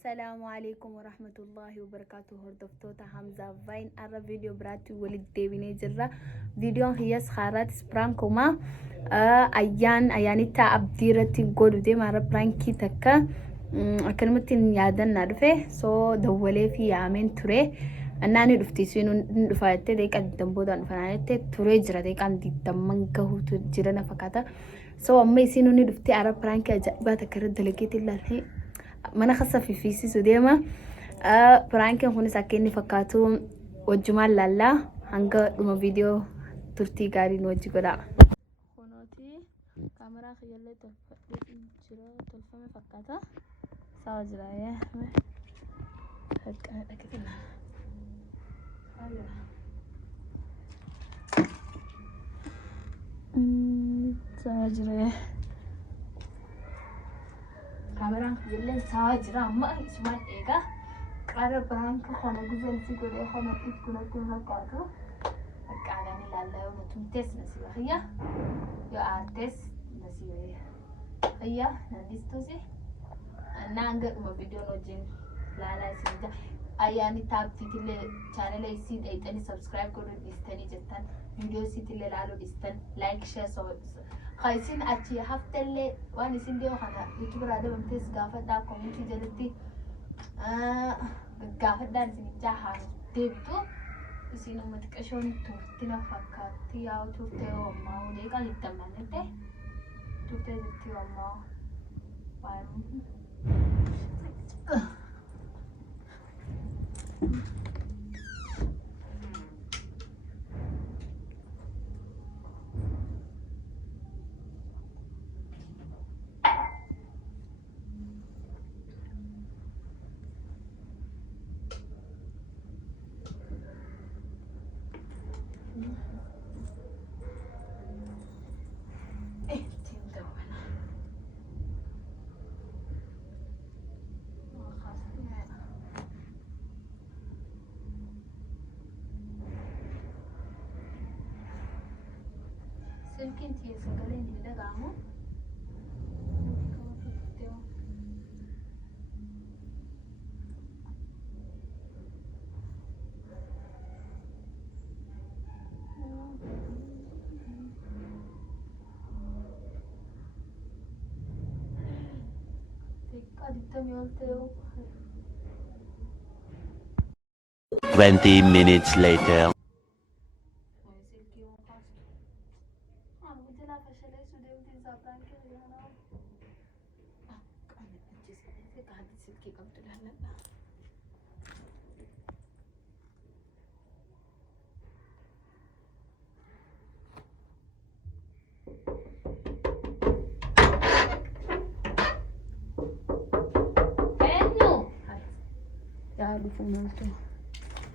السلام عليكم ورحمة الله وبركاته. هردفتوتا حمزة فاين أرى فيديو براتي ولد ديبيني جرة فيديو هي سخارات سبرانكوما أياني تا أبديرتي قولو دي مارا برانكي تكا أكلمتين يادن نعرفه سو دولي في عامين توري أناني رفتي سينو نفايتي ديك أدن بودا نفايتي توري جرة ديك عندي دمانكا هو تجرنا فكاتا سو أمي سينو نرفتي أرى برانكي أجابات أكرد دلقيت الله mana khasafifisiisu deema pranken kunis akka inni fakkaatu wajjumaan laallaa hanga dhuma viidiyoo turtii gaariin wajji godha. Kunooti kaameraa kiyyallee tolfame fakkaata. Sawa jiraayee. Haqqana dhaqitina. Sawa jiraayee. Kameraan kiyyallee sawa jira amma isumaan eegaa qara biraanka kana guzelsi godhee kana kunatti fakkaatu qaadanii ilaallaa yoo tumtees nasiba hiyya yoo aartees nasiba hiyya nandistuusi nanga dhuma viidiyoon wajjin laalaa isin jira ayyaani taabtiitillee chaanela isii dheeyxanii subscribe godhuu dhiistanii jettan viidiyoo isiitillee laaluu dhiistan like share خايسين أتي هفتلي وأنا سندي وخنا يوتيوب هذا بمتز قافة دا كومنتي جلتي قافة دا نسمع جاهز تبتو يسينو متكشون توفتنا فكرتي أو توفتي وما وديك اللي تمنته توفتي جلتي وما Silkin tiya sagalee ni dagamu. Adita miyolteo. 20 minutes later.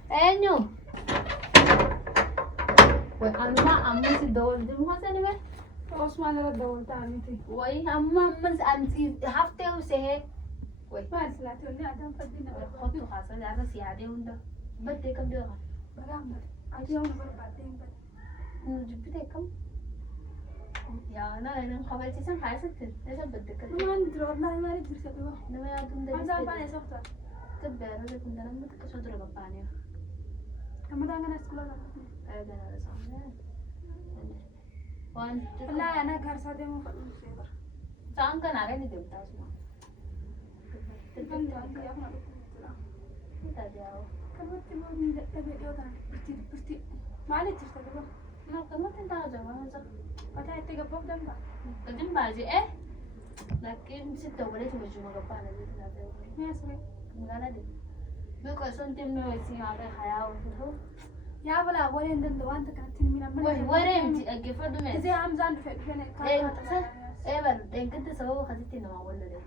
Enyo. Woi amma si dawal di mo kasi niya. Osman na dawal tani ti. Woi amma ansi hafte use he. Woi. Mas la to ni adam padina. Hotu khasa jara siyade unda. Batte kam dira. Bagam. Aji on bar batte bat. Jupite kam. Ya na nan khabar chisan khai sakte. Aisa batte kam. Man drod na mari dirsa do. Nama ya tunda. Azam pane sokta. Tabbara da tunda nan mutka sodra gapane. Kamadanga na school na. Ada na samne. Wan. Allah ana घर सा दे मो फल saver. Saan ka na rin ni Devta usma. Tiban da ya ma. Kita jauh. Kamatti mo ni da be do da. Pirti. Mali dirsa do. Na kamu tinta jauh masa. Pata ite ga pop dam ba. Kadin baji lakin sitta boleh cuma cuma gapane ni na jauh. Yes me. Ngala de. Me ko son tim me wasi abe haya wutu. Ya bala wore ndan da wanta kan tin mina Wai ware mti agefa dume. Zai amzan fe ne ka. bar den kanta sababu khaditi na wala de.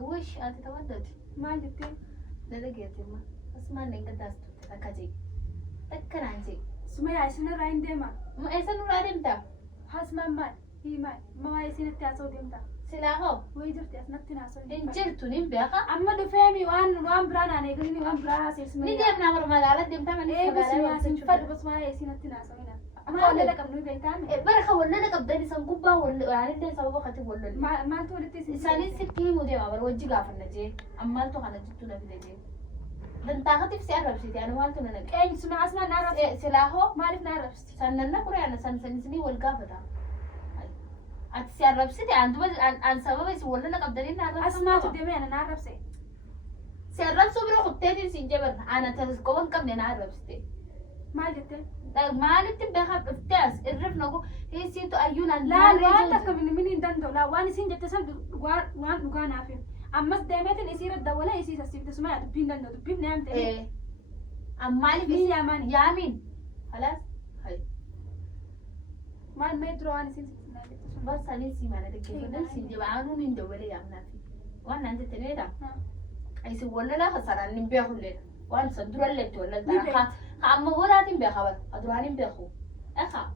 Wish ati tawaddati. Ma jitte. Da dage yatima. Asman den kanta stu takaje. Takkananje. Sumaya sina rain dema. Ma esa nura demta. Has mamma. Hi ma. Ma sina ta so demta. Silaho. Wai jirti asnatina so. Injirtu nim beqa. amma do femi wan brana ne gani wan brana sir sumaya. Ni dem na mar magala dem ta mani Eh bas ma sin fad bas ma sina tina so ina. أما ولا لك أبنو بيتامي برخة ولا لك أبداني سنقبا ولا يعني ده سبب خطيب ولا ما تولدتي إنساني ستي مودي ما بروجي قافنا جي أمال تو خنا جتونا بدي dan takati fi arab siti ana walto na nag إيه اسمع نعرف silaho ما عرف نعرف sanna kure ana san sini wal gafata at si arab siti andu an sababa si wala na qabdani na arab أسمع تدمي أنا نعرف سي si arab sobro khuteti sin jabar ana tas koban kam ne na arab siti ما قلت مالت بخا بفتاس الرف نقول هي سيتو ايونا لا لا تكمل منين دندو لا وان سين جت سن وان وكان عارفين أما دائما يصير الدولة يصير السيف تسمع تبين دندو تبين نعم تاني ايه اما اللي مين يا ماني يامين خلاص هاي ما يدروا أنا سين بس أنا سي ما ندك بدل سي جبانو من دولة يا منافي وانا انت تنيدا اي سي ولا لا خسارة نبيه كلنا وان صدر اللي تولد ترى أما وراتين بخبر أدرانين بخو أخا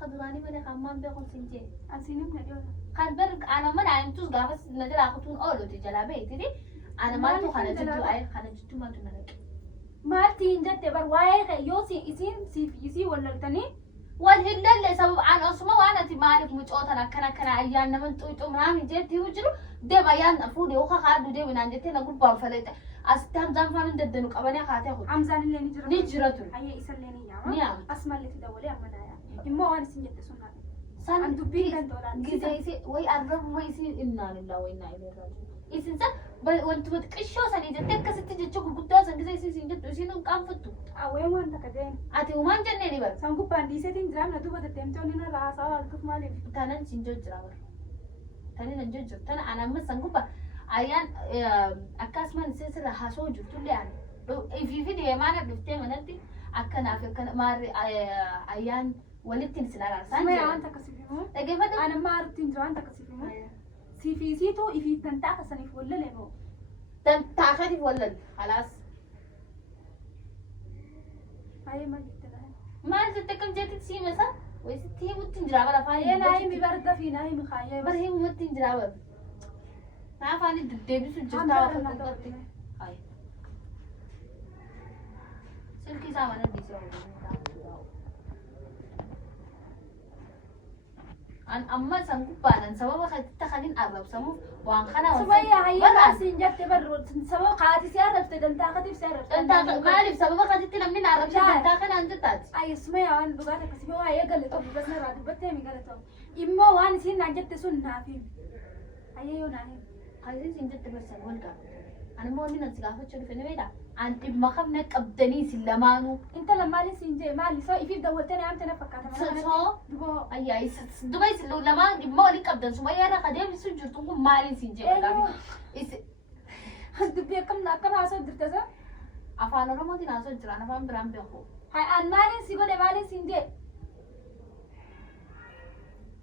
خدواني بره خمان بخو سنجي أنسينهم نجوا kan ber ana mana ayam tus gafas nadira akutun olo ti jalabe tidi ana ma tu khana jitu ay khana jitu ma tu nanak ما تين جت بر واي يوسي يسين يسي ولا التاني wal hidal le sabab an osma wana ti malik mucotana kana ayyan naman tu mami jeti wujru de bayan afudi o khadu de binan jeti na gubba faleta astam zam fan dedenu qabane khate khut عمزان اللي نجرا نجرatu هي يسلني يا نعم أسمع اللي تدولي أمانة إما وانا سين جت سنة san أنتو بين دولار gizaysi way arrab way si inna lillahi wa inna ilaihi raji'un isin sa wantu wadqisho sani jette akkasitti jechu guddaa san gizaysi sin jettu isin qaanfattu أوين وان تكدين ati uman jenne ni bar سانكو باندي سيتين جرام ندوبة تمتون هنا راسا والكف مالي tanan sin jojjira bar tani nan jojjir tana ana masan guba ayan akasman sisira haso jutulli an ifi de mana dufte manati akkana akkana mar ayan walittin sinara سمعي sanje أنت كسيفيمو dagefadu أنا ما عرفت إن جوان تكسيفيمو سيفي سيتو إفي تنتاك سنيف ولا لمو taakati wallan خلاص هاي ما جبت لها maal jette kam jetti si masa way sitti himuttin jira bara هاي faani نايم ببرد فينا هاي مخايا bar بس himuttin jira bar na faani deddeebisu هم jirta زارنا wakati دولنا ay silki isaa mana dhiisee an amma san kubbaanan sababa katti kanin arrabsamuuf waan kana سمعي هاي ناس جت بر سوا قاعد سيارة تدنتا خديف سيارة maaliif sababa katitti namni na arrabsa Laal. dantaa kana an jettaati أي سمعي عن لغات كسيفيمو هاي قال تو بس نرى دبتة مي قال تو إما وان سين نجت سن نافيم هاي يو نافيم Kaisin sin jette barsan wal gaafate ani immoo inni nan si gaafachuu dhufe ni beekta an dhimma qabna qabdanii isin lamaanuu أنت لما لي سين مالي سو إفي دولتني عم تنفكر soo دبو ayyaa duba isin lamaan dhimma walii qabdan suma yaara qadeemsu jirtu kun maaliin sin jedha دبي كم هاسو درتسا afaan oromootiin haasoo jiran afaan biraan beeku هاي أن مالين سيقول مالين سين دي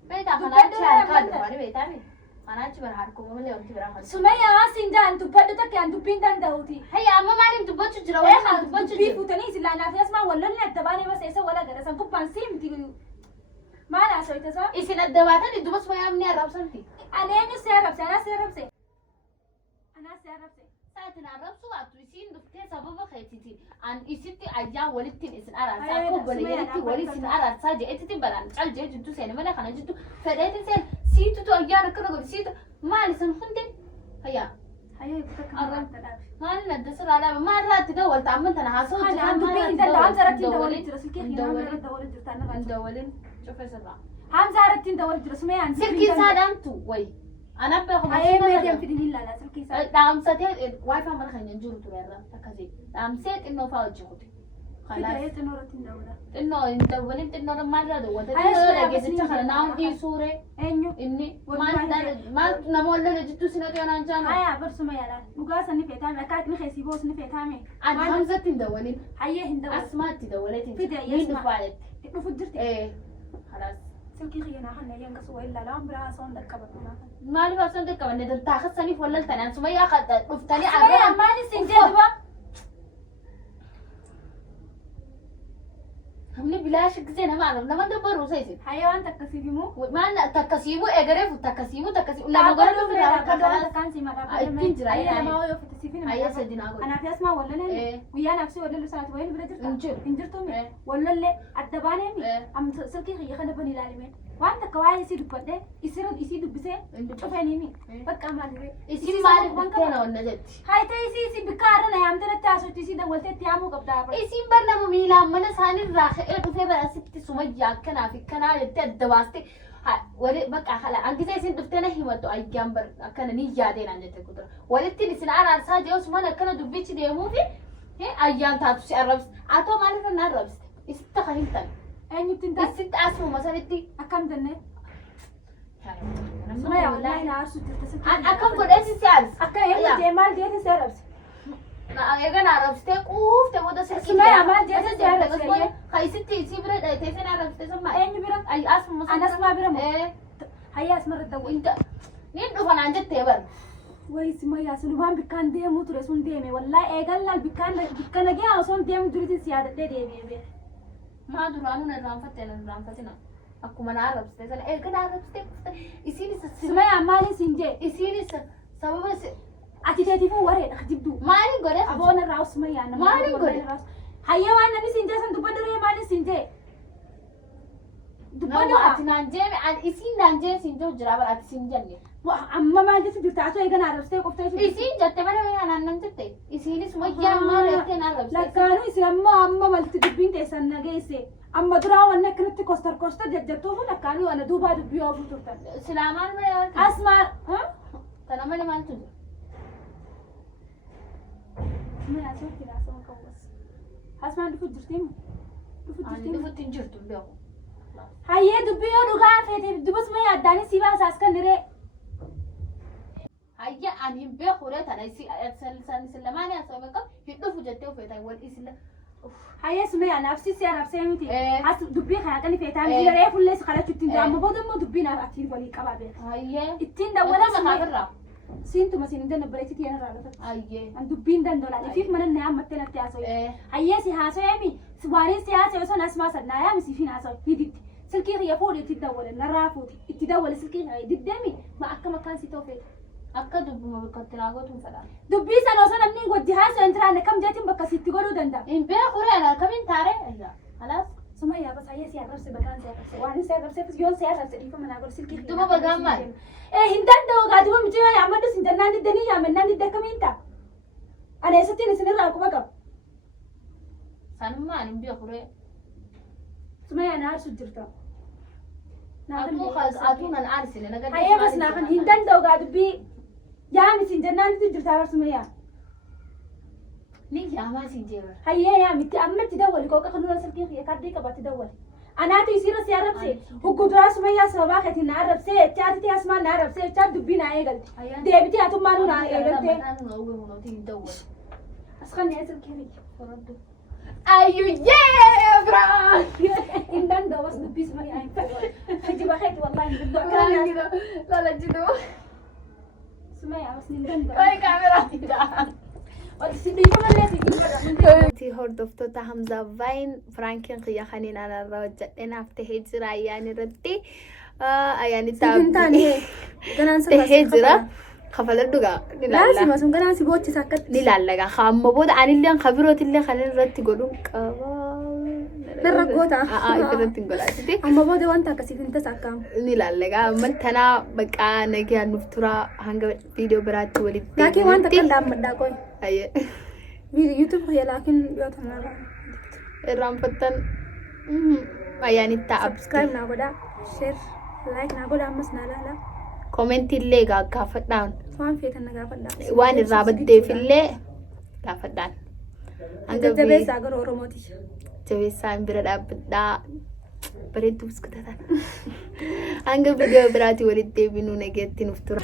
beekta Dubbadhu kanaachi harkaa bara dhufaani beektaami kanaachi bara harkuma malee wanti biraa kan سمية سين ده أنتو بدو تك أنتو بين دندوتي hayya amma maaliif dubbachuu jira إيه waan خلاص dubbachuu دبي jira فوتني سلا نافي أسمع ولا اللي أتباني بس إيسا ولا جرس أنكو بانسيم تيجي ما أنا أسوي تسا isin adda baatanii duba suma yaamni arrabsamti أنا إني سيرب سي أنا سيرب سي أنا سيرب سي saatin arrabsu waatu isiin dhuftee sababa keetiti an isitti ayyaa walittiin isin Ayyaa, araarsaa ko sumaya baleetti dhaabbatta. wali isin araarsaa jedhetti balaan cal jee jiddu seene mana kana jiddu fedheetin seen siitu ayyaan akkana godhi siitu maal isin hundi hayyaa هاي بتك Arra. مرة تلعب maalin adda siraa dhaaba maarraatti dawwalta amman tana haasa'u أنا jiraan أنتو بين maarraatti دندو هم زارتين دولي dawwalin جرس الكيك هنا هم دولي جرس أنا hin dawwalin cufe sirraa هم زارتين دولي جرس سمية أنتو silkii isaa dhaamtu way ana beeku هاي ما يديم في دين لا سلكي سا dhaamsatee waayifaa mana keenya hin jiru ture irra akkasii dhaamsee xinnoo fa'aa hojii kuti كده هي تنورة دولة xinnoo hin dawwalin xinnoo maalirraa dawwalta Ayya, xinnoo suuraa dhageessicha akkasii kana hin naa'u jiru. dhiisuure أنيو inni Wallahi. maal nama wallola jittuu sina xiyyoonaan jaama هاي عبر سمية لا لقاس نفيتامي أكاد نخيسي بوس نفيتامي an hamzatti hin dawwalin هاي هندوة asmaatti dawwaleetiin Fide, niin yasma. dhufaayetti نفجرتي خلاص سلكي خينا خلنا ينقصوا إلا لا أمرها صون دكبت maaliif asoon qabanne dantaa kassaniif wallaltanii an sumayyaa dhuftanii هاي arraba أماني سنجد با namni bilaash gisee nama dabbaru seesi Hayawaan takkasiifimu. maal takkasiibu eegareefu takkasiibu Nama gara godhu dhufu kan si madha. ittiin jira Ayya nama yoo fitisiifin. ayya sadinaa godhu Anaaf asmaa wallolee guyyaa naafsi walloluu isaati wayii bira jirta. Hin jirtu mi wallollee adda baanee mi silkii xiyya kana bani ilaalimee waan takka waa'ee isii dubbadhee isii dubbisee cufeenii mi bakka maali isin maaliif bittee na onna jetti haayitee isii bikka har'a na yaamtee natti haasofti isii dawwaltee itti yaamuu qabdaa. isin barnama miilaan mana isaaniirraa ka'ee dhufee barasitti sumayyaa akkanaa fi akkanaa jettee adda baastee wali bakka kala angisee isin dhuftee na himattu ayyaan bar akkana ni yaadee naan jette kudura walittiin isin araarsaa deemus mana akkana dubbichi deemuu fi ayyaan taatu si arrabsi atoo maaliif na arrabsite isitti akka hin tan Eenyutti hin taane isitti asuma sanitti akkam jennee. Sumayyaa wallaahi na aarsu jirte. akkam godheessi si aarsa Akka eenyu deemaal jeetiin si arrabse. eegan arrabsitee quuftee booda sirkii Sumayyaa maal jeetiin si arrabse. ka isitti isii bira dheetee sin arrabsitee sammaa Eenyu bira? asuma Anasmaa bira moo? Hayyaa asmarra dawwalta. ni dhufa naan jettee bar Wayii Sumayyaa sun waan bikkaan deemuu ture sun deeme wallaahi eegan laal bikka nagee osoo hin deemu duriitiin si yaadadhee deebi'ee. maa duraanuu na irraanfatina akkuma na arrabsitee sana eegan arrabsitee isiinis Sumayyaa maaliin siin jee? isiinis sababa Ati deetiifuu wareedha jibduu. maaliin godhe Aboon irraa Sumayyaa nama. Maaliin godhe? Hayyaa waan namni siin jee san dubba duree maaliin siin jee? Dubba nama duraa. ati naan jeeme isiin naan jee siin jiru jira bara ati siin jenne Amma maal jechuun jirta asoo eegan arrabsitee qoftee jirti. isiin jette malee anaan nan jette isiinis wayyaa maal jettee na arrabsitee Lakkaanuu isin amma malti dubbiin teessan nageesse. Amma duraa wanni akkanatti kostar jajjattuufu lakkaanuu ana duubaa dubbii oofuu turtan. silaamaan malee Asmaan. tana malee maaltu jira Sumayyaa asootti laasoo qabuus. Asmaan dhufu jirtiimu. Dhufu ani jirtiimu. dhufutti hin jirtu hin beeku Hayyee dubbii yoo dhugaa feete dubba Sumayyaa addaanis si baasaas kan diree. hayya ani hin beeku ree tana isin lamaanii asoo qabu hin dhufu jettee ufeetan wal isila Hayyee Sumayyaa naafsi si arrabsee miti. Eh. As dubbii kana kan feetaa miti garee fullee si kadhachuutti hin jiru. Amma booda immoo dubbii naaf atiin walii qabaa beeka. hayyee Ittiin dawwala Sumayyaa Sumayyaa. irraa Siintuma siin hin dandabareetti tiyaan irraa lafa. hayyee An dubbiin dandola. Ifiif mana na yaammattee natti haasawee. Eh. Hayyee si haasawee waaniin si haasawee son asmaa sadnaa yaami siifin haasawee hiditti. Silkii kiyya fuudhi itti dawwale narraa fuuti itti dawwale silkii kiyya diddeemi ma akka makkaan si ta'u feete. akka dubbuma bakkatti naa gootuun fedhaan Dubbii sana osoo namni wajji haasawee hin tiraanne kam jeetiin bakka sitti godhuu danda'a. hin beeku ree ana akkamiin taaree alaas Sumayyaa bas hayyee si arrabse bagaan si arrabse waan si arrabseef yoon si arrabse dhiifama naa godhu silkii kiyya. Duba bagaan maali? Hin danda'u gaa duba miti yaammadhu sin jennaan diddanii yaamannaan didda akkamiin ta'a. Ani eessattiin isinirraa quba qaba. sanummaan hin beeku ree Sumayyaa na aarsu jirta. atuu nan aarsine nagadde Hayyee bas naa kan hin danda'u gaa dubbii yaami sin jennaan ditti jirtaa bar Sumayyaa. ni yaamaa siin jeebar Hayyee yaamitti ammatti dawwali qooqa kan dura silkii kiyya kaardii qabaatti dawwali. Anaatu isiirra si arrabse hugguduraa Sumayyaa sababaa keetiin na arrabse echaatitti asmaan na arrabse echaat dubbii na eegalte. Deebitii hatummaanuu na eegalte. As kan nee silkii kiyya. ayyuyyee biraan Hin danda'u bas dubbii Sumayyaa hin fedhu. Hijiba keeti wallaahi hin danda'u. lala jiru Sumayyaa bas hin danda'u. koi kaameraa Si dhiifama illee si dhiifama. Ti hordoftoota Hamzaa Vayin Firaankiin kiyya kaniin anarra hojjedhee naaf tahee jira ayyaana irratti ayyaani tahee jira kafaladhu gaa ni laalla Laasima sun ganaan si boochisa akkatti. ni laalla gaa hamma booda anillee kabirootillee kan irratti godhuun qaba Narra goota. irratti hin godhaatiti Amma booda wanta akkasiif hin tasa akkaamu. ni laalla gaa amman tanaa baqaa nagaa nuuf turaa hanga viidiyoo biraatti walitti Laakiin wanta kan daammadhaa qoy. ayyee YouTube kiyya laakiin yoo tanarra. irraanfattan ayyaanitti abdi Subscribe naa godhaa. Share. Like naa godhaa ammas naa laala. koomentiillee gaafadhaan Waan feetan na gaafadhaa. waan irraa baddeefillee gaafadhaan hanga Jajjabeessaa gara Oromooti. jabeessaan bira dhaabbadhaa bareedduu biskutatan hanga viidiyoo biraatti walitti deebinuu nageetti nuuf tura.